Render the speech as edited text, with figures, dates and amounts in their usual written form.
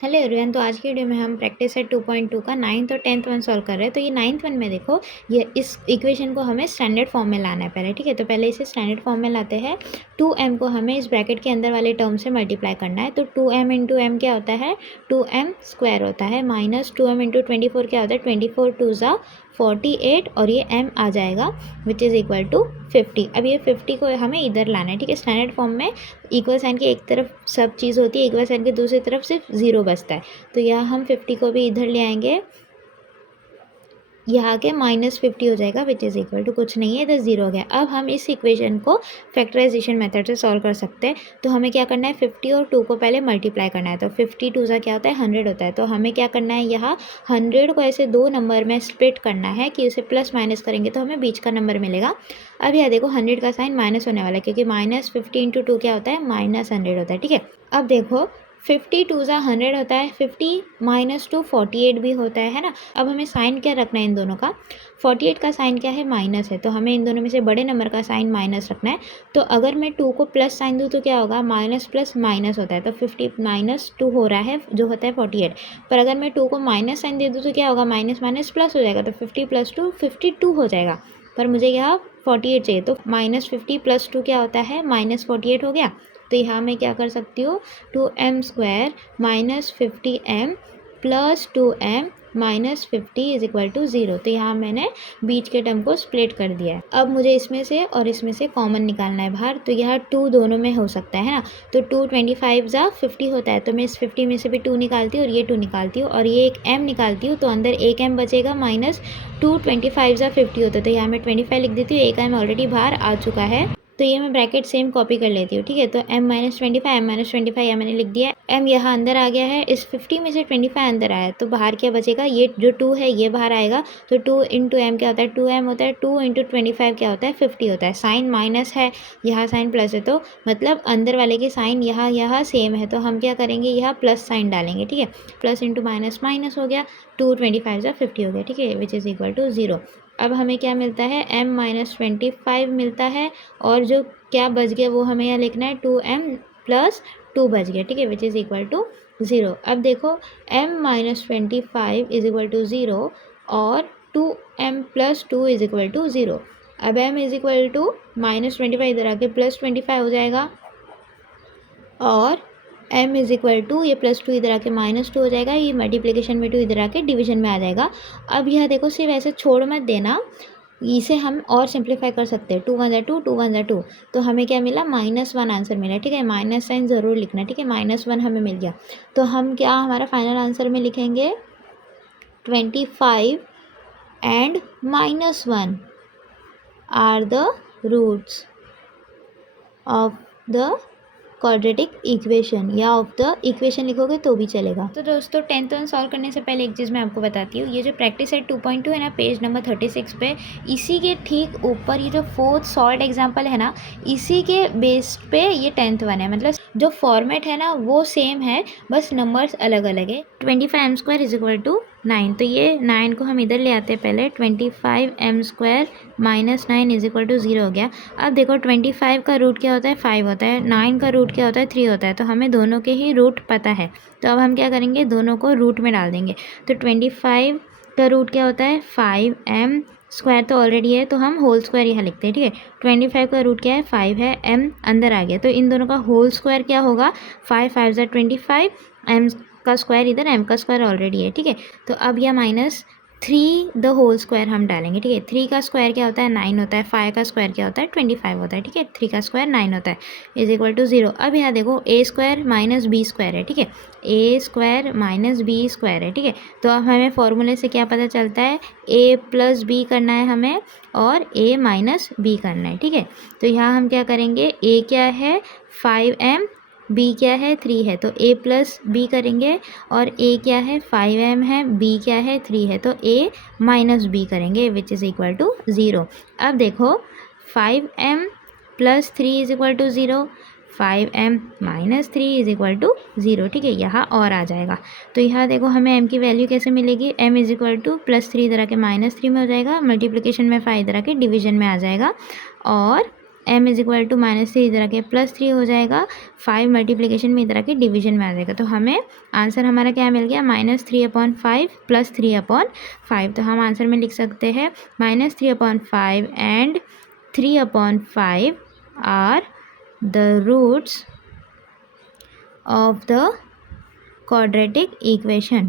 Hello everyone. तो आज की वीडियो में हम प्रैक्टिस सेट 2.2 का 9th और 10th वन सॉल्व कर रहे हैं। तो ये 9th वन में देखो, ये इस इक्वेशन को हमें स्टैंडर्ड फॉर्म में लाना है पहले। ठीक है, तो पहले इसे स्टैंडर्ड फॉर्म में लाते हैं। 2m को हमें इस ब्रैकेट के अंदर वाले टर्म से मल्टीप्लाई करना है। तो 2m इंटू एम क्या होता है, 2m स्क्वायर होता है, माइनस 2m इंटू 24 क्या होता है, 24 टू ज़ा 48 और ये m आ जाएगा विच इज़ इक्वल टू 50। अब ये 50 को हमें इधर लाना है। ठीक है, स्टैंडर्ड फॉर्म में इक्वल साइन की एक तरफ सब चीज़ होती है, इक्वल साइन की दूसरी तरफ सिर्फ ज़ीरो बचता है। तो यहाँ हम 50 को भी इधर ले आएंगे, यहाँ के -50 हो जाएगा विच इज़ इक्वल टू कुछ नहीं है, इधर ज़ीरो हो गया। अब हम इस इक्वेशन को फैक्टराइजेशन मेथड से सॉल्व कर सकते हैं। तो हमें क्या करना है, 50 और 2 को पहले मल्टीप्लाई करना है। तो 50 2 ज़ा क्या होता है, 100 होता है। तो हमें क्या करना है, यहाँ 100 को ऐसे दो नंबर में स्प्लिट करना है कि उसे प्लस माइनस करेंगे तो हमें बीच का नंबर मिलेगा। अब यहाँ देखो 100 का साइन माइनस होने वाला है, क्योंकि -50 इंटू 2 क्या होता है, -100 होता है। ठीक है, अब देखो 50 2 ज़ा 100 होता है, 50 माइनस 2 48 भी होता है ना। अब हमें साइन क्या रखना है इन दोनों का, 48 का साइन क्या है, माइनस है। तो हमें इन दोनों में से बड़े नंबर का साइन माइनस रखना है। तो अगर मैं 2 को प्लस साइन दूँ तो क्या होगा, माइनस प्लस माइनस होता है। तो 50 माइनस 2 हो रहा है जो होता है 48। पर अगर मैं 2 को माइनस साइन दे दूँ तो क्या होगा, माइनस माइनस प्लस हो जाएगा। तो 50 प्लस 2 52 हो जाएगा। पर मुझे यहाँ 48 चाहिए, तो -50 प्लस 2 क्या होता है, -48 हो गया। तो यहाँ मैं क्या कर सकती हूँ, 2m square minus 50m plus 2m minus 50 is equal to 0। तो यहाँ मैंने बीच के टर्म को स्प्लिट कर दिया है। अब मुझे इसमें से और इसमें से कॉमन निकालना है बाहर। तो यहाँ 2 दोनों में हो सकता है ना। तो 2 25 ज़ा 50 होता है, तो मैं इस 50 में से भी 2 निकालती हूँ और ये 2 निकालती हूँ और ये एक m निकालती हूँ। तो अंदर एक m बचेगा, माइनस 2 25 ज़ा 50 होता है। तो यहाँ मैं 25 लिख देती हूँ, एक m ऑलरेडी बाहर आ चुका है। तो ये मैं ब्रैकेट सेम कॉपी कर लेती हूँ। ठीक है, तो m-25 यहाँ मैंने लिख दिया। m यहाँ अंदर आ गया है, इस 50 में से 25 अंदर आया, तो बाहर क्या बचेगा, ये जो 2 है ये बाहर आएगा। तो 2 इंटू एम क्या होता है, 2m होता है, 2 इंटू 25 क्या होता है, 50 होता है। साइन माइनस है, यहाँ साइन प्लस है, तो मतलब अंदर वाले के साइन यहाँ सेम है। तो हम क्या करेंगे, यहाँ प्लस साइन डालेंगे। ठीक है, प्लस इंटू माइनस माइनस हो गया, 2 25 ज़ा 50 हो गया। ठीक है, विच इज़ इक्वल टू 0। अब हमें क्या मिलता है, m-25 मिलता है और जो क्या बच गया वो हमें यहाँ लिखना है, 2m प्लस 2 बच गया। ठीक है, विच इज़ इक्वल टू 0। अब देखो m-25 इज इक्वल टू 0 और 2m plus 2 is equal to 0। अब m इज इक्वल टू -25 इधर आके +25 हो जाएगा और m इज इक्वल टू ये +2 इधर आके -2 हो जाएगा, ये मल्टीप्लिकेशन में 2 इधर आके डिवीजन में आ जाएगा। अब यह देखो सिर्फ ऐसे छोड़ मत देना, इसे हम और सिंप्लीफाई कर सकते हैं। 2 1 ज़ा 2, 2 1 ज़ा 2, तो हमें क्या मिला, -1 आंसर मिला। ठीक है, माइनस साइन ज़रूर लिखना। ठीक है, -1 हमें मिल गया। तो हम क्या हमारा फाइनल आंसर में लिखेंगे, 25 and -1 are the roots of the quadratic equation, या ऑफ द इक्वेशन लिखोगे तो भी चलेगा। तो दोस्तों 10th वन सॉल्व करने से पहले एक चीज़ मैं आपको बताती हूँ, ये जो प्रैक्टिस सेट 2.2 है ना, पेज नंबर 36 पे, इसी के ठीक ऊपर ये जो 4th सॉल्व एग्जाम्पल है ना, इसी के बेस पे ये 10th वन है। मतलब जो फॉर्मेट है ना वो सेम है, बस नंबर्स अलग अलग है। 25m² is equal to 9। तो ये 9 को हम इधर ले आते हैं पहले, 25m² minus 9 is equal to 0 हो गया। अब देखो 25 का रूट क्या होता है, 5 होता है, 9 का रूट क्या होता है, 3 होता है। तो हमें दोनों के ही रूट पता है, तो अब हम क्या करेंगे, दोनों को रूट में डाल देंगे। तो 25 का रूट क्या होता है, 5m² तो ऑलरेडी है, तो हम होल स्क्वायर यहाँ लिखते हैं। ठीक है, 25 का रूट क्या है, 5 है, m अंदर आ गया, तो इन दोनों का होल स्क्वायर क्या होगा, 5 5 ज़ा 25, m का स्क्वायर इधर, m का स्क्वायर ऑलरेडी है। ठीक है, तो अब यह -3 द होल स्क्वायर हम डालेंगे। ठीक है, 3 का स्क्वायर क्या होता है, 9 होता है, 5 का स्क्वायर क्या होता है, 25 होता है। ठीक है, 3 का स्क्वायर 9 होता है, इज इक्वल टू 0। अब यहाँ देखो a² माइनस b² है। ठीक है, a² माइनस b² है। ठीक है, तो अब हमें फॉर्मूले से क्या पता चलता है, a प्लस b करना है हमें और a माइनस b करना है। ठीक है, तो यहाँ हम क्या करेंगे, a क्या है 5m, b क्या है 3 है, तो a प्लस b करेंगे और a क्या है 5m है, b क्या है 3 है, तो a माइनस b करेंगे विच इज़ इक्वल टू 0। अब देखो 5m plus 3 is equal to 0, 5m minus 3 is equal to 0। ठीक है, यहाँ और आ जाएगा। तो यहाँ देखो हमें m की वैल्यू कैसे मिलेगी, m इज इक्वल टू +3 इधर आके -3 में हो जाएगा, मल्टीप्लिकेशन में 5 इधर आके डिवीजन में आ जाएगा और m इज इक्वल टू -3 इधर आके +3 हो जाएगा, 5 मल्टीप्लिकेशन में इधर आके डिवीजन में आ जाएगा। तो हमें आंसर हमारा क्या मिल गया, -3/5 +3/5। तो हम आंसर में लिख सकते हैं -3/5 and 3/5 are the roots of the quadratic equation।